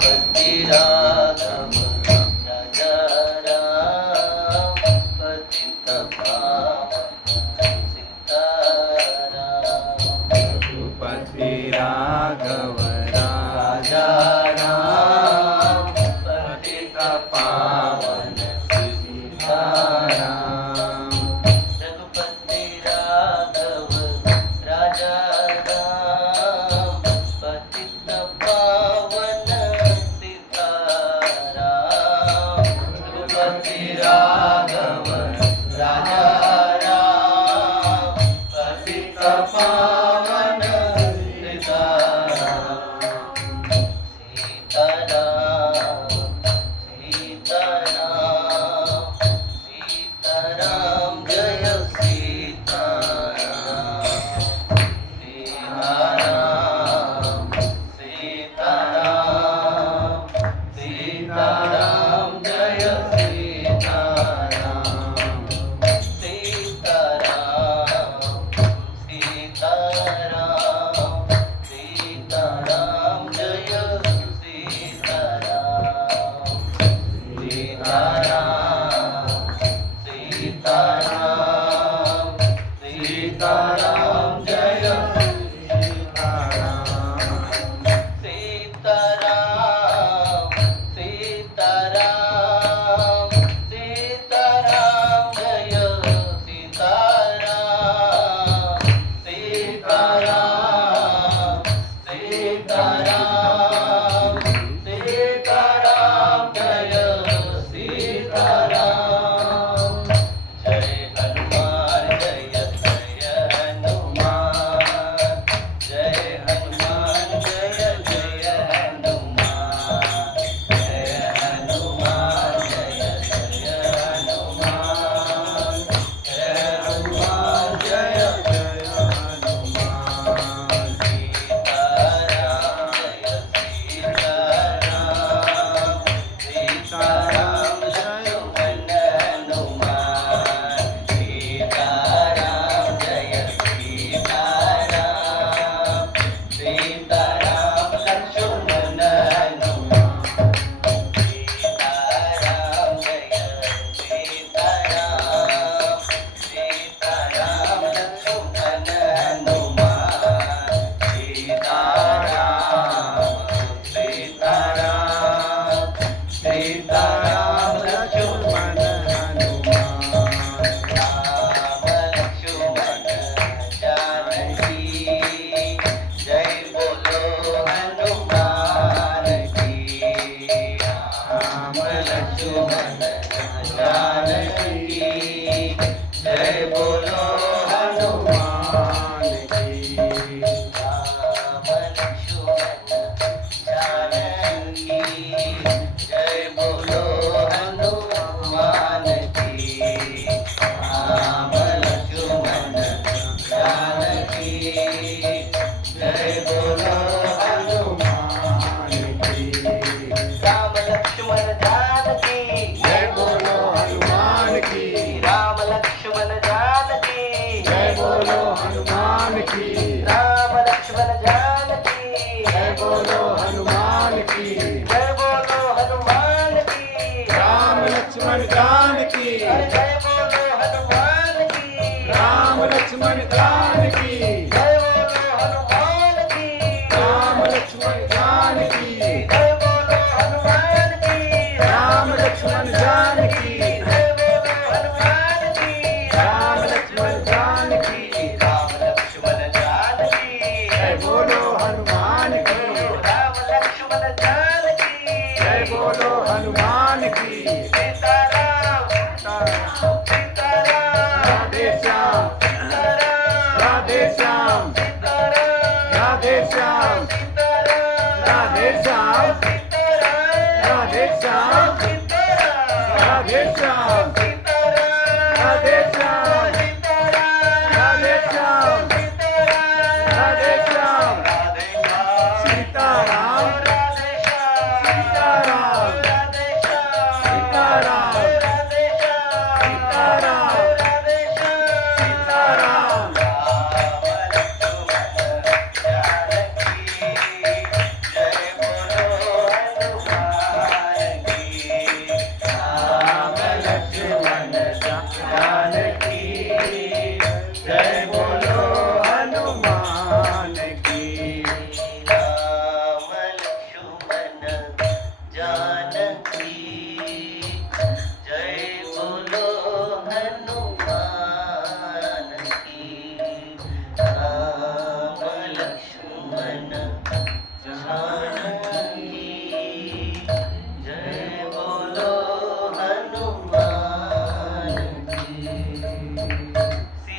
रघुपति राघव राजा राम पतित पावन सीताराम। रघुपति राघव राजा राम पतित पावन सीताराम। रघुपति राघव राजा राम पतित पावन सीताराम। रघुपति राघव राजा राम पतित पावन सीताराम। सीताराम सीताराम जय सीताराम। सीताराम सीताराम सीताराम जय सीताराम। सीताराम सीताराम सीताराम जय सीताराम। सीताराम सीताराम सीताराम जय सीताराम। सीताराम सीताराम सीताराम जय सीताराम। सीताराम सीताराम सीताराम जय सीताराम। जय हनुमान जय जय हनुमान। जय हनुमान जय जय हनुमान। जय हनुमान जय जय हनुमान। जय हनुमान जय जय हनुमान। सीताराम जय सीताराम। सीताराम लक्ष्मण हनुमान। सीताराम जय सीताराम। सीताराम लक्ष्मण हनुमान। सीताराम जय सीताराम। सीताराम लक्ष्मण हनुमान। सीताराम सीताराम सीताराम लक्ष्मण हनुमान। राम लक्ष्मण जानकी जय बोलो हनुमान की। राम लक्ष्मण जानकी जय बोलो हनुमान की। राम लक्ष्मण जानकी जय बोलो हनुमान की। राम लक्ष्मण जानकी जय बोलो हनुमान की। राम लक्ष्मण जानकी जय बोलो हनुमान की। राम लक्ष्मण जानकी जय बोलो हनुमान की। राम लक्ष्मण जानकी जय बोलो हनुमान की। जय बोलो हनुमान की। राम लक्ष्मण जानकी। जय बोलो हनुमान की। राम लक्ष्मण जानकी। जय बोलो हनुमान की। राम लक्ष्मण जानकी। जय बोलो हनुमान की। राम लक्ष्मण जानकी। जय बोलो हनुमान की। राम लक्ष्मण जानकी। राम लक्ष्मण जानकी जय बोलो हनुमान की। राम लक्ष्मण जानकी जय बोलो हनुमान की। सीताराम सीताराम राधे श्याम राधे श्याम राधे श्याम राधे श्याम राधे श्याम राधे श्याम राधे श्याम